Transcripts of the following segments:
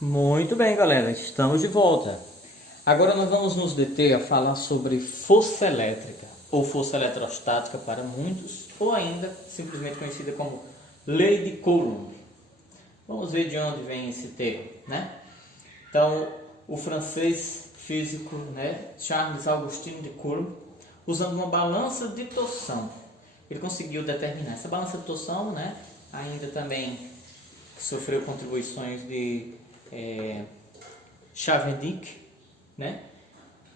Muito bem, galera, estamos de volta. Agora nós vamos nos deter a falar sobre força elétrica, ou força eletrostática para muitos, ou ainda simplesmente conhecida como Lei de Coulomb. Vamos ver de onde vem esse termo, né? Então, o francês físico, né, Charles Augustin de Coulomb, usando uma balança de torção, ele conseguiu determinar essa balança de torção, né? Ainda também sofreu contribuições de Cavendish, né?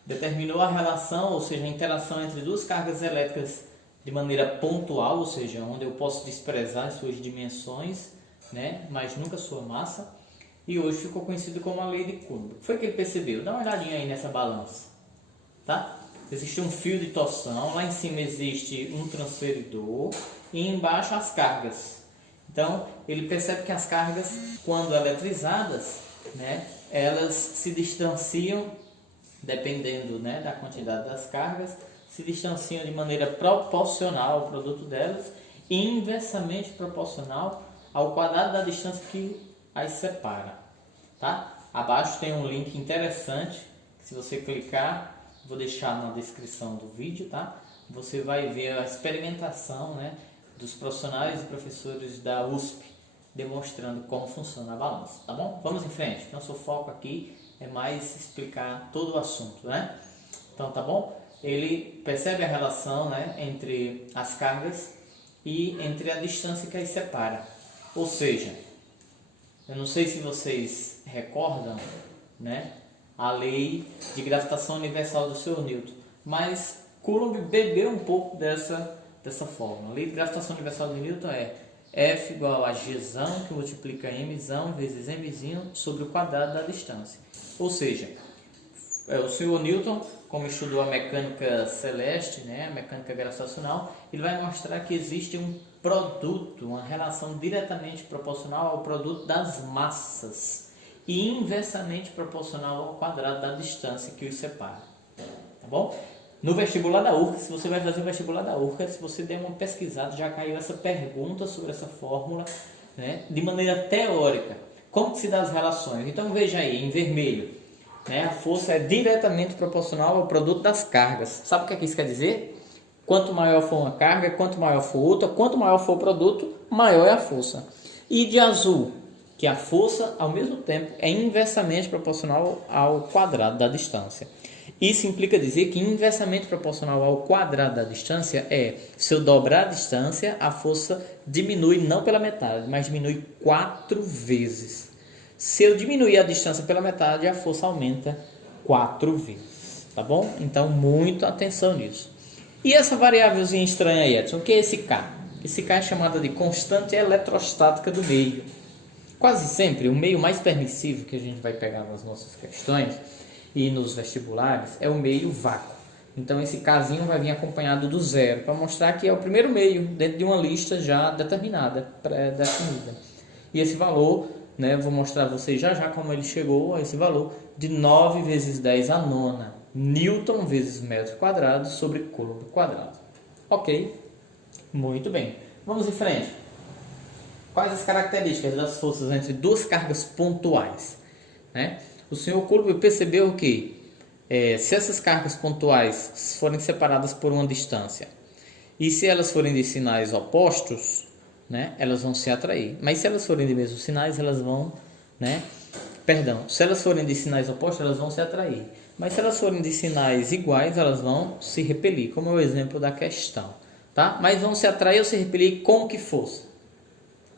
Determinou a relação, ou seja, a interação entre duas cargas elétricas de maneira pontual, ou seja, onde eu posso desprezar as suas dimensões, né? Mas nunca sua massa. E hoje ficou conhecido como a Lei de Coulomb. O que foi que ele percebeu? Dá uma olhadinha aí nessa balança, tá? Existe um fio de torção, lá em cima existe um transferidor e embaixo as cargas. Então, ele percebe que as cargas, quando eletrizadas, né, elas se distanciam, dependendo, né, da quantidade das cargas, se distanciam de maneira proporcional ao produto delas e inversamente proporcional ao quadrado da distância que as separa. Tá? Abaixo tem um link interessante, que se você clicar, vou deixar na descrição do vídeo, tá? Você vai ver a experimentação, né, dos profissionais e professores da USP demonstrando como funciona a balança, tá bom? Vamos em frente. Nosso foco aqui é mais explicar todo o assunto, né? Então, tá bom? Ele percebe a relação, né, entre as cargas e entre a distância que as separa. Ou seja, eu não sei se vocês recordam, né, a lei de gravitação universal do Sr. Newton, mas Coulomb bebeu um pouco dessa fórmula. A lei de gravitação universal de Newton é F igual a Gzão, que multiplica Mzão vezes Mzinho sobre o quadrado da distância. Ou seja, o Sr. Newton, como estudou a mecânica celeste, né, a mecânica gravitacional, ele vai mostrar que existe um produto, uma relação diretamente proporcional ao produto das massas e inversamente proporcional ao quadrado da distância que os separa. Tá bom? No vestibular da URCA, se você vai fazer o vestibular da URCA, se você der uma pesquisada, já caiu essa pergunta sobre essa fórmula, né, de maneira teórica. Como que se dá as relações? Então veja aí, em vermelho, né, a força é diretamente proporcional ao produto das cargas. Sabe o que isso quer dizer? Quanto maior for uma carga, quanto maior for outra, quanto maior for o produto, maior é a força. E de azul, que a força, ao mesmo tempo, é inversamente proporcional ao quadrado da distância. Isso implica dizer que inversamente proporcional ao quadrado da distância é, se eu dobrar a distância, a força diminui não pela metade, mas diminui 4 vezes. Se eu diminuir a distância pela metade, a força aumenta 4 vezes. Tá bom? Então, muita atenção nisso. E essa variávelzinha estranha aí, Edson? O que é esse K? Esse K é chamada de constante eletrostática do meio. Quase sempre, o meio mais permissivo que a gente vai pegar nas nossas questões e nos vestibulares é o meio vácuo. Então esse casinho vai vir acompanhado do zero, para mostrar que é o primeiro meio dentro de uma lista já determinada, pré-definida. E esse valor, né, vou mostrar a vocês já como ele chegou a esse valor de 9 vezes 10 a nona Newton vezes metro quadrado sobre Coulomb quadrado. Ok? Muito bem. Vamos em frente. Quais as características das forças entre duas cargas pontuais, né? O Sr. Coulomb percebeu que se essas cargas pontuais forem separadas por uma distância e se elas forem de sinais opostos, né, elas vão se atrair. Mas se elas forem de mesmos sinais, elas vão, né, se elas forem de sinais opostos, elas vão se atrair. Mas se elas forem de sinais iguais, elas vão se repelir, como é o exemplo da questão, tá? Mas vão se atrair ou se repelir com que força?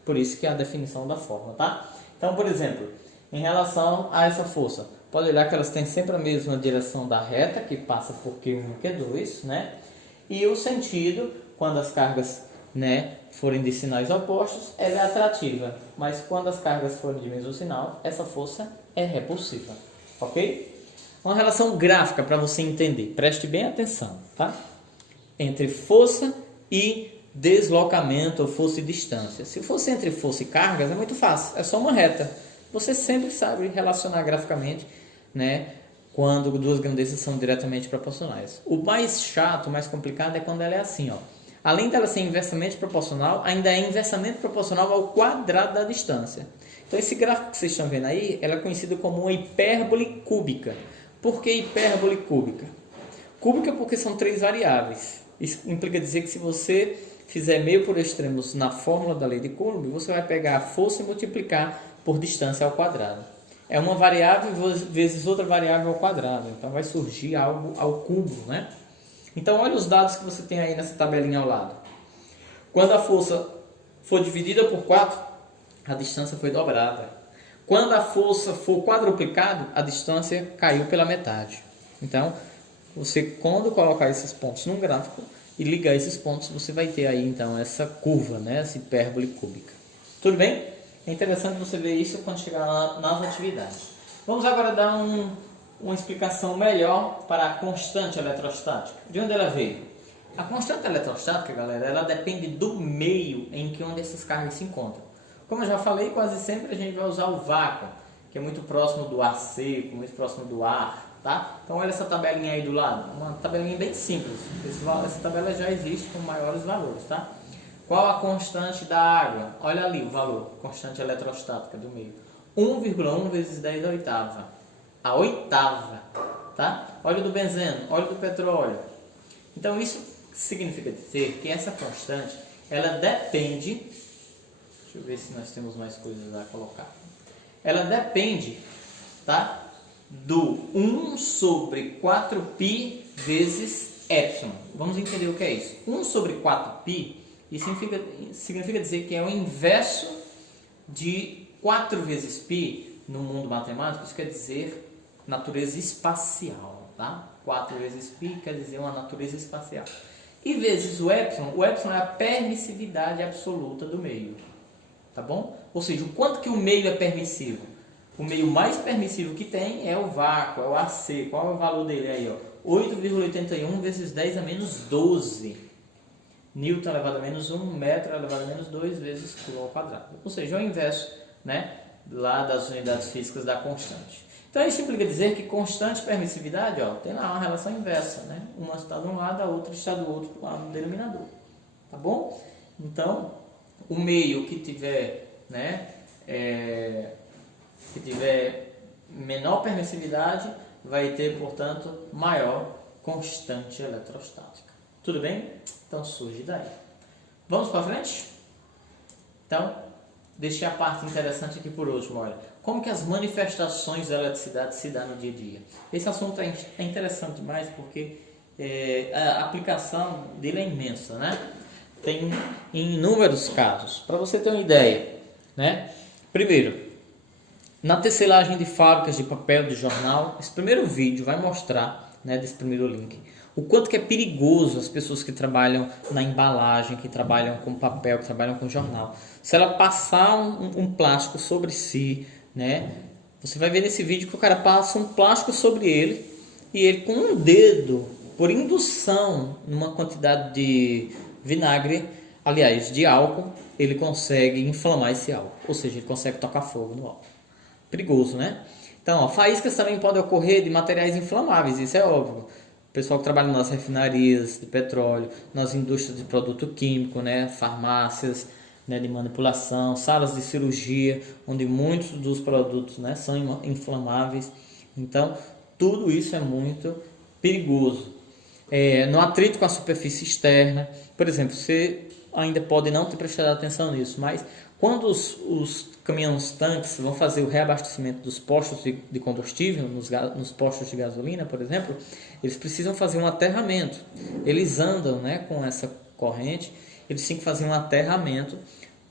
Por isso que é a definição da fórmula, tá? Então, por exemplo, em relação a essa força, pode olhar que elas têm sempre a mesma direção da reta, que passa por Q1 e Q2, né? E o sentido, quando as cargas, né, forem de sinais opostos, ela é atrativa. Mas quando as cargas forem de mesmo sinal, essa força é repulsiva. Ok? Uma relação gráfica para você entender. Preste bem atenção, tá? Entre força e deslocamento ou força e distância. Se fosse entre força e cargas, é muito fácil. É só uma reta. Você sempre sabe relacionar graficamente, né, quando duas grandezas são diretamente proporcionais. O mais chato, o mais complicado é quando ela é assim, ó. Além dela ser inversamente proporcional, ainda é inversamente proporcional ao quadrado da distância. Então esse gráfico que vocês estão vendo aí, ela é conhecida como uma hipérbole cúbica. Por que hipérbole cúbica? Cúbica porque são 3 variáveis. Isso implica dizer que se você fizer meio por extremos na fórmula da lei de Coulomb, você vai pegar a força e multiplicar por distância ao quadrado. É uma variável vezes outra variável ao quadrado. Então vai surgir algo ao cubo, né? Então olha os dados que você tem aí nessa tabelinha ao lado. Quando a força for dividida por 4, a distância foi dobrada. Quando a força for quadruplicada, a distância caiu pela metade. Então, você quando colocar esses pontos num gráfico e ligar esses pontos, você vai ter aí então essa curva, né? Essa hipérbole cúbica. Tudo bem? É interessante você ver isso quando chegar nas atividades. Vamos agora dar uma explicação melhor para a constante eletrostática. De onde ela veio? A constante eletrostática, galera, ela depende do meio em que onde essas cargas se encontram. Como eu já falei, quase sempre a gente vai usar o vácuo, que é muito próximo do ar seco, muito próximo do ar, tá? Então olha essa tabelinha aí do lado, uma tabelinha bem simples. Essa tabela já existe com maiores valores, tá? Qual a constante da água? Olha ali o valor, constante eletrostática do meio. 1,1 vezes 10 à oitava. A oitava, tá? Olha do benzeno, olha do petróleo. Então isso significa dizer que essa constante, ela depende, deixa eu ver se nós temos mais coisas a colocar. Ela depende, tá? Do 1 sobre 4π vezes epsilon. Vamos entender o que é isso. 1 sobre 4π, isso significa dizer que é o inverso de 4 vezes π no mundo matemático. Isso quer dizer natureza espacial, tá? 4 vezes π quer dizer uma natureza espacial. E vezes o epsilon é a permissividade absoluta do meio, tá bom? Ou seja, o quanto que o meio é permissivo? O meio mais permissivo que tem é o vácuo, é o ar seco. Qual é o valor dele aí, ó? 8,81 vezes 10 a menos 12. Newton elevado a menos 1, metro elevado a menos 2 vezes Coulomb ao quadrado. Ou seja, é o inverso, né, lá das unidades físicas da constante. Então isso implica dizer que constante e permissividade, ó, tem lá uma relação inversa, né? Uma está de um lado, a outra está do outro lado do denominador. Tá bom? Então, o meio que tiver, né, que tiver menor permissividade vai ter, portanto, maior constante eletrostática. Tudo bem? Então surge daí. Vamos para frente? Então, deixei a parte interessante aqui por último, olha. Como que as manifestações da eletricidade se dão no dia a dia? Esse assunto é interessante demais porque a aplicação dele é imensa, né? Tem inúmeros casos. Para você ter uma ideia, né? Primeiro, na tecelagem de fábricas de papel de jornal, esse primeiro vídeo vai mostrar, né, desse primeiro link, o quanto que é perigoso as pessoas que trabalham na embalagem, que trabalham com papel, que trabalham com jornal. Se ela passar um plástico sobre si, né, você vai ver nesse vídeo que o cara passa um plástico sobre ele e ele com um dedo, por indução, numa quantidade de vinagre, aliás, de álcool, ele consegue inflamar esse álcool. Ou seja, ele consegue tocar fogo no álcool. Perigoso, né? Então, ó, faíscas também podem ocorrer de materiais inflamáveis, isso é óbvio. O pessoal que trabalha nas refinarias de petróleo, nas indústrias de produto químico, né, farmácias, né, de manipulação, salas de cirurgia, onde muitos dos produtos, né, são inflamáveis. Então, tudo isso é muito perigoso. No atrito com a superfície externa, por exemplo, você ainda pode não ter prestado atenção nisso, mas quando os caminhões-tanques vão fazer o reabastecimento dos postos de combustível, nos postos de gasolina, por exemplo, eles precisam fazer um aterramento. Eles andam, né, com essa corrente, eles têm que fazer um aterramento,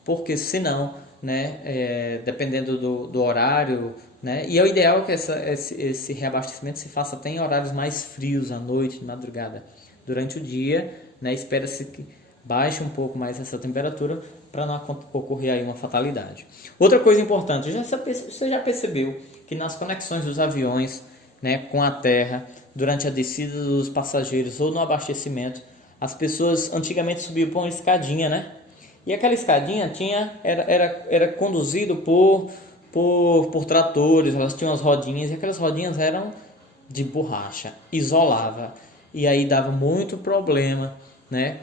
porque senão, né, dependendo do horário, né, e é o ideal que esse reabastecimento se faça até em horários mais frios, à noite, de madrugada. Durante o dia, né, espera-se que baixe um pouco mais essa temperatura para não ocorrer aí uma fatalidade. Outra coisa importante, você já percebeu que nas conexões dos aviões, né, com a terra, durante a descida dos passageiros ou no abastecimento, as pessoas antigamente subiam por uma escadinha, né? E aquela escadinha era conduzido por tratores, elas tinham as rodinhas, e aquelas rodinhas eram de borracha, isolava, e aí dava muito problema, né?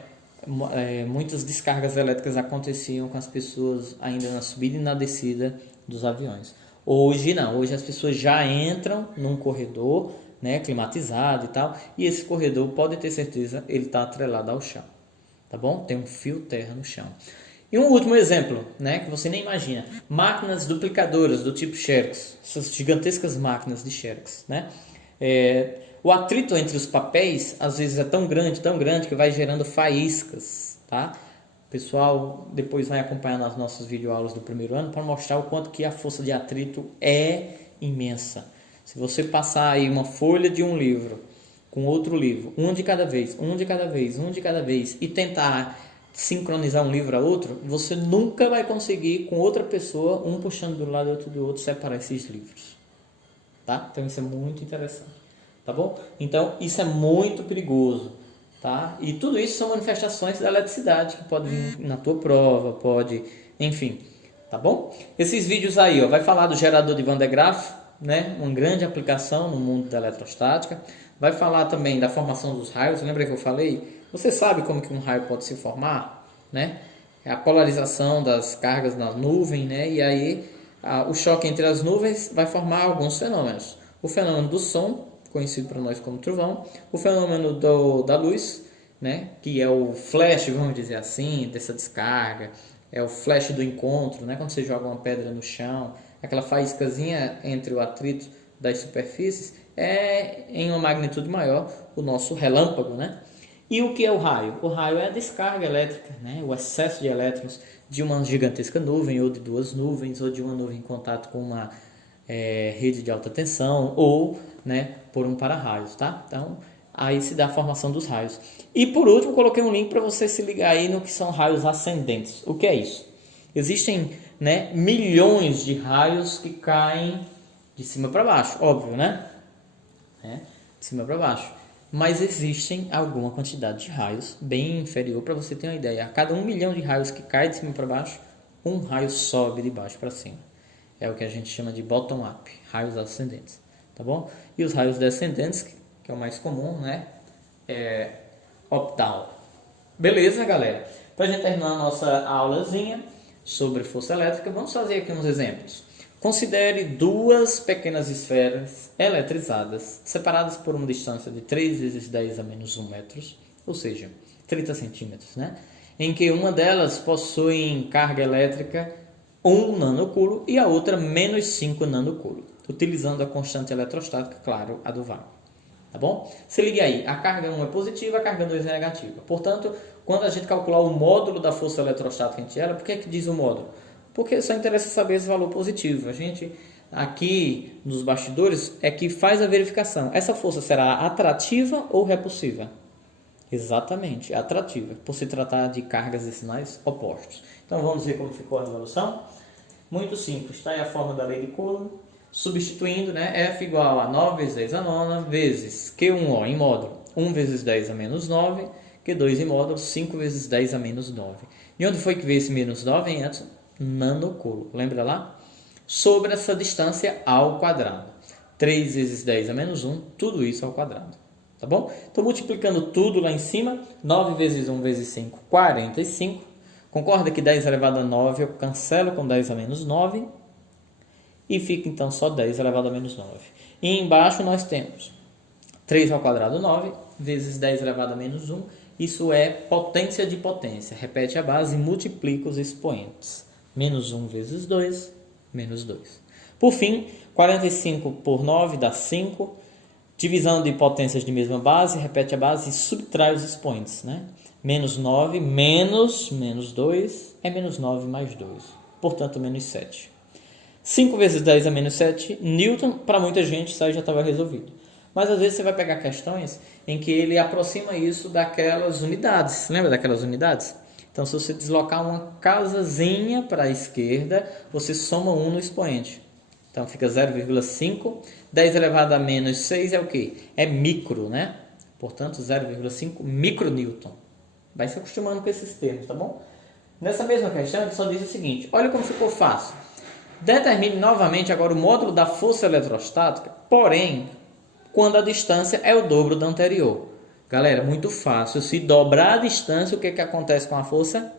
Muitas descargas elétricas aconteciam com as pessoas ainda na subida e na descida dos aviões. Hoje não, hoje as pessoas já entram num corredor, né, climatizado e tal, e esse corredor, pode ter certeza, ele está atrelado ao chão, tá bom? Tem um fio terra no chão. E um último exemplo, né, que você nem imagina, máquinas duplicadoras do tipo Xerox, essas gigantescas máquinas de Xerox, né? O atrito entre os papéis, às vezes é tão grande, que vai gerando faíscas, tá? O pessoal depois vai acompanhar nas nossas videoaulas do primeiro ano para mostrar o quanto que a força de atrito é imensa. Se você passar aí uma folha de um livro com outro livro, um de cada vez, e tentar sincronizar um livro a outro, você nunca vai conseguir com outra pessoa, um puxando de um lado e outro do outro, separar esses livros. Tá? Então isso é muito interessante. Tá bom? Então isso é muito perigoso. Tá? E tudo isso são manifestações da eletricidade que pode vir na tua prova, pode, enfim. Tá bom? Esses vídeos aí, ó, vai falar do gerador de Van de Graaff, né? Uma grande aplicação no mundo da eletrostática. Vai falar também da formação dos raios. Lembra que eu falei? Você sabe como que um raio pode se formar, né? É a polarização das cargas na nuvem, né? E aí o choque entre as nuvens vai formar alguns fenômenos. O fenômeno do som, conhecido por nós como trovão, o fenômeno da luz, né? Que é o flash, vamos dizer assim, dessa descarga, é o flash do encontro, né? Quando você joga uma pedra no chão, aquela faíscazinha entre o atrito das superfícies, é em uma magnitude maior o nosso relâmpago, né? E o que é o raio? O raio é a descarga elétrica, né? O excesso de elétrons de uma gigantesca nuvem, ou de duas nuvens, ou de uma nuvem em contato com uma rede de alta tensão, ou, né, por um para-raios, tá? Então, aí se dá a formação dos raios. E por último, coloquei um link para você se ligar aí no que são raios ascendentes. O que é isso? Existem, né, milhões de raios que caem de cima para baixo, óbvio, né? De cima para baixo. Mas existem alguma quantidade de raios bem inferior, para você ter uma ideia. A cada 1 milhão de raios que cai de cima para baixo, um raio sobe de baixo para cima. É o que a gente chama de bottom-up, raios ascendentes, tá bom? E os raios descendentes, que é o mais comum, né? É up-down. Beleza, galera? Para a gente terminar a nossa aulazinha sobre força elétrica, vamos fazer aqui uns exemplos. Considere duas pequenas esferas eletrizadas, separadas por uma distância de 3 vezes 10 a menos 1 metros, ou seja, 30 centímetros, né? Em que uma delas possui carga elétrica 1 nanocoulomb e a outra menos 5 nanocoulomb, utilizando a constante eletrostática, claro, a do vácuo. Tá bom? Se ligue aí, a carga 1 é positiva, a carga 2 é negativa. Portanto, quando a gente calcular o módulo da força eletrostática entre elas, por que diz o módulo? Porque só interessa saber esse valor positivo. A gente, aqui nos bastidores, é que faz a verificação. Essa força será atrativa ou repulsiva? Exatamente, atrativa, por se tratar de cargas e sinais opostos. Então vamos ver como ficou a resolução? Muito simples, está aí a forma da lei de Coulomb. Substituindo, né, F igual a 9 vezes 10 a nona vezes Q1O em módulo 1 vezes 10 a menos 9, Q2 em módulo 5 vezes 10 a menos 9. E onde foi que veio esse menos 9, hein, Edson? Nanocoulomb, lembra lá? Sobre essa distância ao quadrado. 3 vezes 10 a menos 1, tudo isso ao quadrado. Tá bom? Estou multiplicando tudo lá em cima. 9 vezes 1 vezes 5, 45. Concorda que 10 elevado a 9 eu cancelo com 10 a menos 9. E fica então só 10 elevado a menos 9. E embaixo nós temos 3 ao quadrado 9 vezes 10 elevado a menos 1. Isso é potência de potência. Repete a base e multiplica os expoentes. Menos 1 vezes 2, menos 2. Por fim, 45 por 9 dá 5. Divisão de potências de mesma base, repete a base e subtrai os expoentes, né? Menos 9 menos 2 é menos 9 mais 2. Portanto, menos 7. 5 vezes 10 é menos 7 Newton. Para muita gente isso aí já estava resolvido. Mas às vezes você vai pegar questões em que ele aproxima isso daquelas unidades. Lembra daquelas unidades? Então, se você deslocar uma casazinha para a esquerda, você soma 1 no expoente. Então, fica 0,5. 10 elevado a menos 6 é o quê? É micro, né? Portanto, 0,5 micronewton. Vai se acostumando com esses termos, tá bom? Nessa mesma questão, ele só diz o seguinte. Olha como ficou fácil. Determine novamente agora o módulo da força eletrostática, porém, quando a distância é o dobro da anterior. Galera, muito fácil. Se dobrar a distância, o que acontece com a força?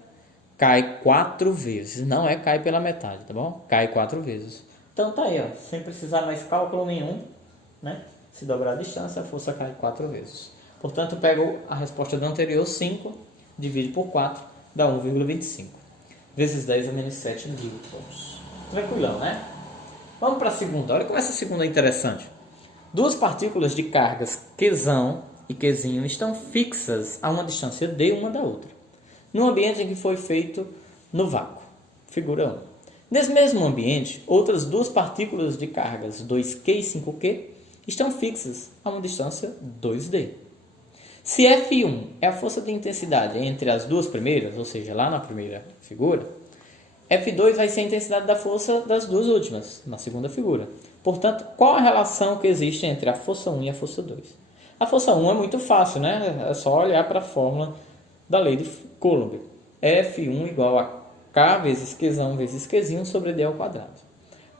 cai 4 vezes. Não é cai pela metade, tá bom? Cai 4 vezes. Então tá aí, ó, sem precisar mais cálculo nenhum, né? Se dobrar a distância, a força cai 4 vezes. Portanto, eu pego a resposta do anterior, 5, divide por 4, dá 1,25. Vezes 10 a menos 7 newtons. Tranquilão, né? Vamos para a segunda. Olha como essa segunda é interessante. Duas partículas de cargas Qzão e Qzinho estão fixas a uma distância d uma da outra, num ambiente em que foi feito no vácuo. Figura 1. Nesse mesmo ambiente, outras duas partículas de cargas 2Q e 5Q estão fixas a uma distância 2d. Se F1 é a força de intensidade entre as duas primeiras, ou seja, lá na primeira figura, F2 vai ser a intensidade da força das duas últimas, na segunda figura. Portanto, qual a relação que existe entre a força 1 e a força 2? A força 1 é muito fácil, né? É só olhar para a fórmula da lei de Coulomb. F1 igual a K vezes Qzão vezes Qzinho sobre D ao quadrado.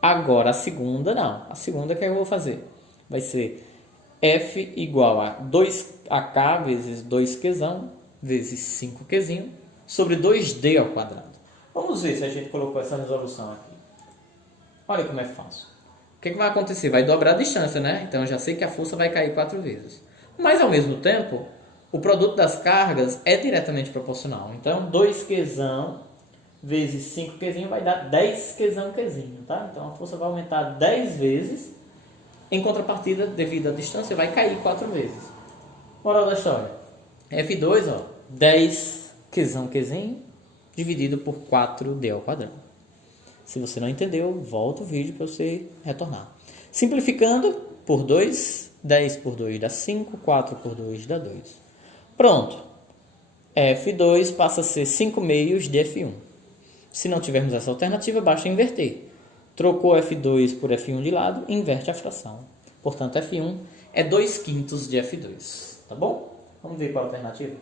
Agora, a segunda não. A segunda que eu vou fazer vai ser F igual a 2AK vezes 2Qzão vezes 5Qzinho sobre 2D ao quadrado. Vamos ver se a gente colocou essa resolução aqui. Olha como é fácil. O que vai acontecer? Vai dobrar a distância, né? Então eu já sei que a força vai cair 4 vezes. Mas ao mesmo tempo, o produto das cargas é diretamente proporcional. Então 2Qzão vezes 5Qzinho vai dar 10Qzão Qzinho, tá? Então a força vai aumentar 10 vezes. Em contrapartida, devido à distância, vai cair 4 vezes. Moral da história. F2, ó, 10Qzão Qzinho dividido por 4D ao quadrado. Se você não entendeu, volta o vídeo para você retornar. Simplificando, por 2, 10 por 2 dá 5, 4 por 2 dá 2. Pronto. F2 passa a ser 5 meios de F1. Se não tivermos essa alternativa, basta inverter. Trocou F2 por F1 de lado, inverte a fração. Portanto, F1 é 2/5 de F2. Tá bom? Vamos ver qual a alternativa?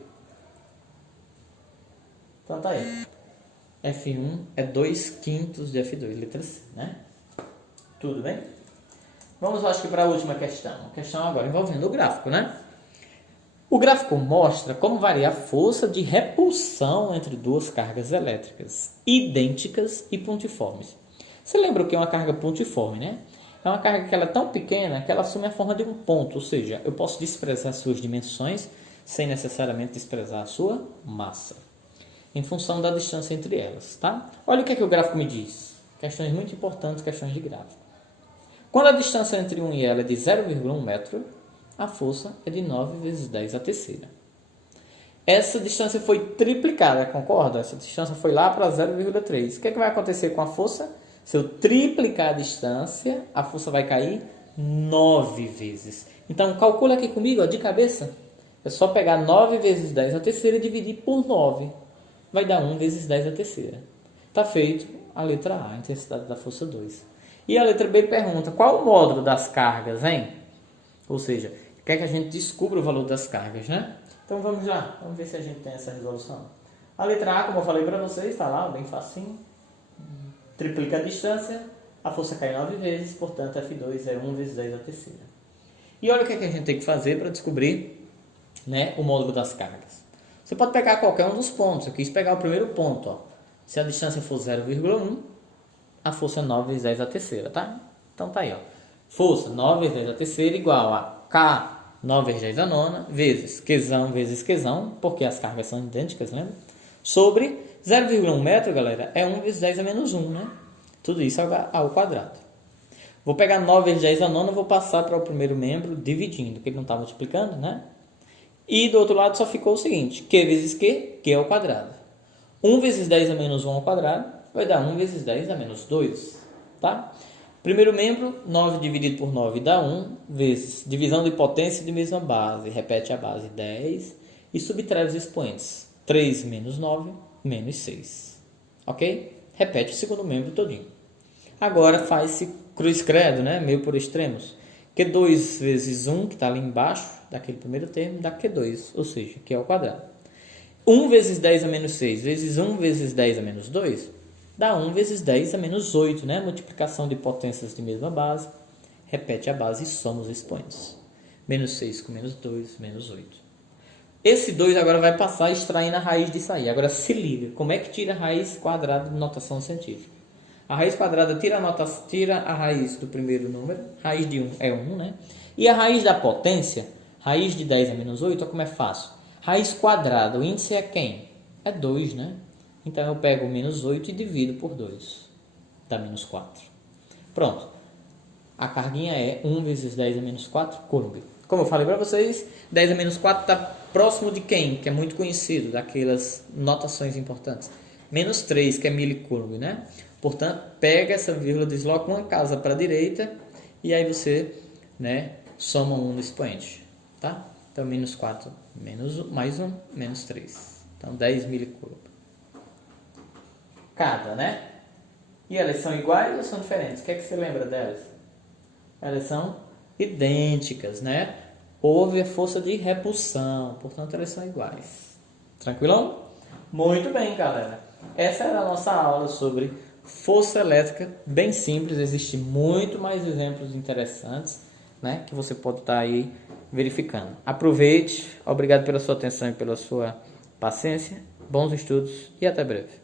Então tá aí. F1 é 2/5 de F2, letra C, né? Tudo bem? Vamos, acho que, para a última questão. A questão agora envolvendo o gráfico, né? O gráfico mostra como varia a força de repulsão entre duas cargas elétricas idênticas e pontiformes. Você lembra o que é uma carga pontiforme, né? É uma carga que ela é tão pequena que ela assume a forma de um ponto, ou seja, eu posso desprezar suas dimensões sem necessariamente desprezar a sua massa, em função da distância entre elas, tá? Olha o que é que o gráfico me diz. Questões muito importantes, questões de gráfico. Quando a distância entre um e ela é de 0,1 metro, a força é de 9 vezes 10 a terceira. Essa distância foi triplicada, concorda? Essa distância foi lá para 0,3. O que é que vai acontecer com a força? Se eu triplicar a distância, a força vai cair 9 vezes. Então, calcula aqui comigo, ó, de cabeça. É só pegar 9 vezes 10 a terceira e dividir por 9. Vai dar 1 vezes 10 a terceira. Está feito a letra A, a intensidade da força 2. E a letra B pergunta, qual o módulo das cargas, hein? Ou seja, quer que a gente descubra o valor das cargas, né? Então vamos lá, vamos ver se a gente tem essa resolução. A letra A, como eu falei para vocês, está lá, bem facinho. Triplica a distância, a força cai 9 vezes, portanto F2 é 1 vezes 10 a terceira. E olha o que a gente tem que fazer para descobrir, né, o módulo das cargas. Você pode pegar qualquer um dos pontos. Eu quis pegar o primeiro ponto. Ó. Se a distância for 0,1, a força é 9 vezes 10 a terceira, tá? Então tá aí, ó. Força 9 vezes 10 a terceira igual a K 9 vezes 10 a nona vezes Qzão vezes Qzão, porque as cargas são idênticas, lembra? Sobre 0,1 metro, galera, é 1 vezes 10 a menos 1, né? Tudo isso ao quadrado. Vou pegar 9 vezes 10 a nona, vou passar para o primeiro membro dividindo, porque ele não está multiplicando, né? E do outro lado só ficou o seguinte, Q vezes Q ao quadrado. 1 vezes 10 a menos 1 ao quadrado vai dar 1 vezes 10 a menos 2, tá? Primeiro membro, 9 dividido por 9 dá 1, vezes divisão de potência de mesma base, repete a base 10 e subtrai os expoentes. 3 menos 9, menos 6. Ok? Repete o segundo membro todinho. Agora faz-se cruz credo, né? Meio por extremos. Q2 vezes 1, que está ali embaixo, daquele primeiro termo, dá Q2, ou seja, Q ao quadrado. 1 vezes 10 a menos 6 vezes 1 vezes 10 a menos 2, dá 1 vezes 10 a menos 8, né? Multiplicação de potências de mesma base. Repete a base e soma os expoentes. Menos 6 com menos 2, menos 8. Esse 2 agora vai passar extraindo a raiz disso aí. Agora se liga, como é que tira a raiz quadrada de notação científica? A raiz quadrada tira a raiz do primeiro número, raiz de 1 é 1, né? E a raiz da potência, raiz de 10 é menos 8, olha como é fácil. Raiz quadrada, o índice é quem? É 2, né? Então eu pego o menos 8 e divido por 2, dá menos 4. Pronto. A carguinha é 1 vezes 10 a menos 4 coulomb. Como eu falei para vocês, 10 a menos 4 está próximo de quem? Que é muito conhecido, daquelas notações importantes. Menos 3, que é milicoulomb, né? Portanto, pega essa vírgula, desloca uma casa para a direita e aí você, né, soma 1 no expoente, tá? Então, menos 4, mais 1, menos 3. Então, 10 milicoulomb. Cada, né? E elas são iguais ou são diferentes? O que é que você lembra delas? Elas são idênticas, né? Houve a força de repulsão, portanto elas são iguais. Tranquilão? Muito bem, galera. Essa era a nossa aula sobre força elétrica, bem simples. Existem muito mais exemplos interessantes, né, que você pode estar aí verificando. Aproveite, obrigado pela sua atenção e pela sua paciência. Bons estudos e até breve.